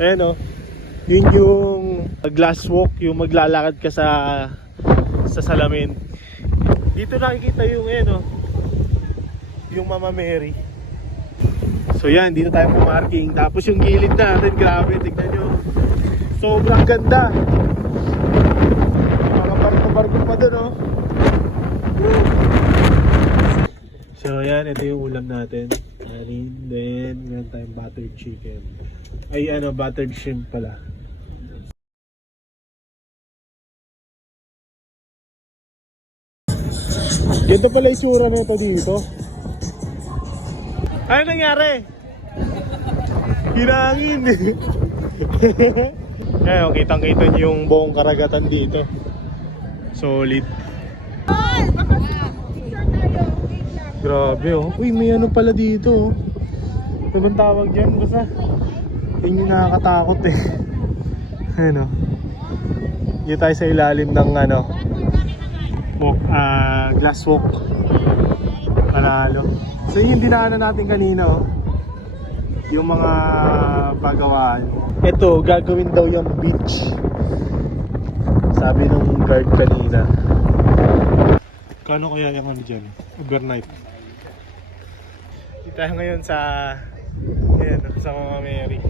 Ayan o. Yun yung glass walk, yung maglalakad ka sa salamin. Dito nakikita yung yung Mama Mary. So yan, dito tayo pumarking. Tapos yung gilid natin, grabe, tignan nyo. Sobrang ganda. Mga barko-barko pa dun, oh. So yan, ito yung ulam natin. Then meron tayong buttered chicken. Ay buttered shrimp pala. Ganda pala itsura nito dito. Ano nangyari? Hinangin. Ayan, kitang-kita nyo yung buong karagatan dito. Solid. Grabe oh. Uy, may ano pala dito oh. Ano bang tawag dyan? Basta yun yung nakakatakot eh. Ayan oh. Dito tayo sa ilalim ng glass walk. Panalo. So yung dinaanan natin kanina oh. Yung mga pagawaan. Ito, gagawin daw yung beach. Sabi nung guard kanina. Kano kaya yung dyan? Overnight. Dito tayo ngayon sa Mama Mary.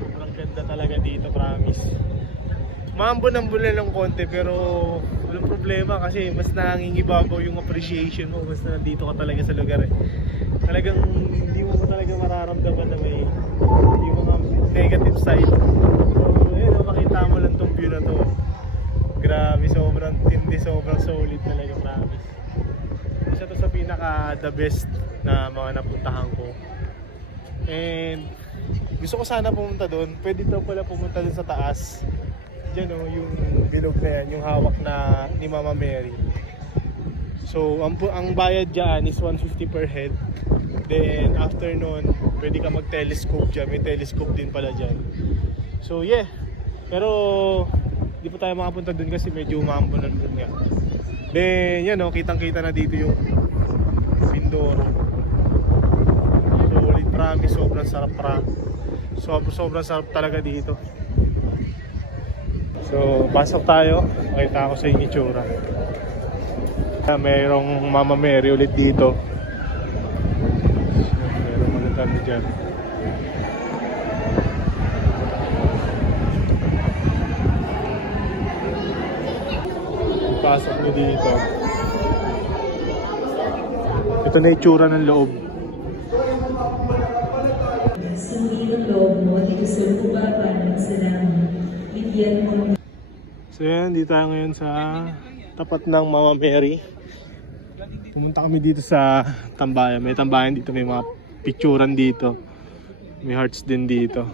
Sobrang ganda talaga dito, promise. Maambon-ambon na lang konti pero walang problema kasi mas nangingibabaw yung appreciation mo basta nandito ka talaga sa lugar eh. Talagang hindi mo talaga mararamdaman na may yung mga negative side. So ayun, makita mo lang tong view na to. Grabe, sobrang tindi, sobrang solid talaga, promise. Isa to sa pinaka the best na mga napuntahan ko. And gusto ko sana pumunta doon. Pwede daw pala pumunta doon sa taas. Diyan oh, yung bilog na yan, yung hawak na ni Mama Mary. So ang bayad dyan is 150 per head. Then after nun, pwede ka mag-telescope dyan. May telescope din pala dyan. So yeah, pero di pa tayo makapunta dun kasi medyo umaambunan dun nga. Then yan o, kitang-kita na dito yung Mindoro. Solid, promise, sobrang sarap sobrang sarap talaga dito. So pasok tayo, makita ako sa inyo itsura. Mayroong Mama Mary ulit dito. Mayroong maganda dyan. Pasok nyo dito. Ito na itsura ng loob. Sundin ang loob mo dito sa bubaba ng salamin. Bigyan mo. So yan, dito tayo ngayon sa tapat ng Mama Mary. Pumunta kami dito sa tambayan. May tambayan dito, may mga picturan dito. May hearts din dito.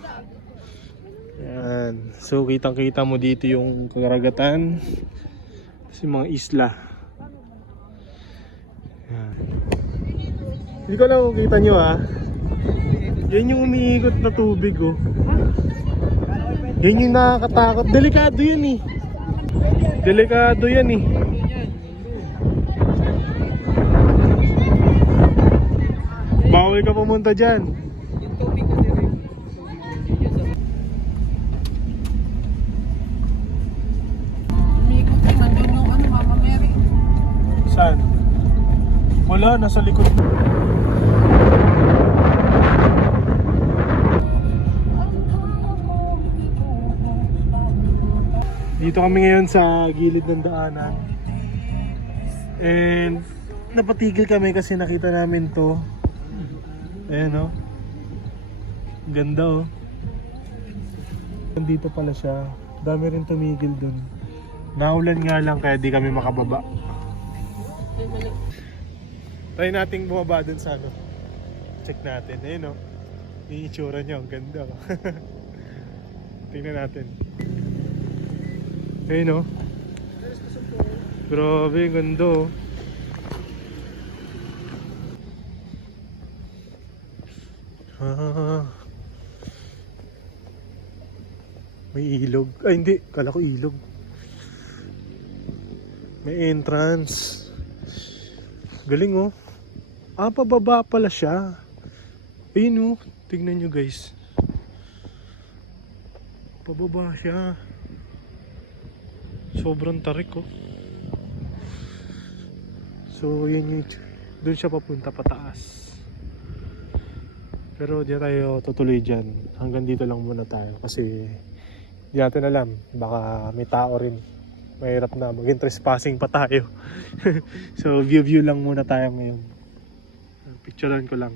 Yan. So kitang-kita mo dito yung karagatan. Tapos yung mga isla. Yan. Hindi ko lang kung kita nyo Yan yung umiikot na tubig oh. Yan yung nakakatakot. Delikado yan eh. Delikado yan eh. Bawal ka pumunta dyan. Saan? Wala, nasa likod. Dito kami ngayon sa gilid ng daanan. And napatigil kami kasi nakita namin to. Ayan oh. Ganda oh. Nandito pala siya. Dami rin tumigil dun. Naulan nga lang kaya di kami makababa. Try nating bumaba dun sa check natin. Ayan oh. Yung itsura niya. Ang ganda oh. Tingnan natin. Ayun oh. Grabe, ganda oh. May ilog. Ay hindi, kala ko ilog. May entrance. Galing oh. Pababa pala siya. Ayun oh, tignan nyo guys. Pababa siya. Sobrang tarik oh. So yun yung doon siya papunta pataas. Pero di tayo tutuloy dyan. Hanggang dito lang muna tayo kasi di natin alam. Baka may tao rin. Mahirap na maging trespassing pa tayo. So view lang muna tayo ngayon. Picturean ko lang.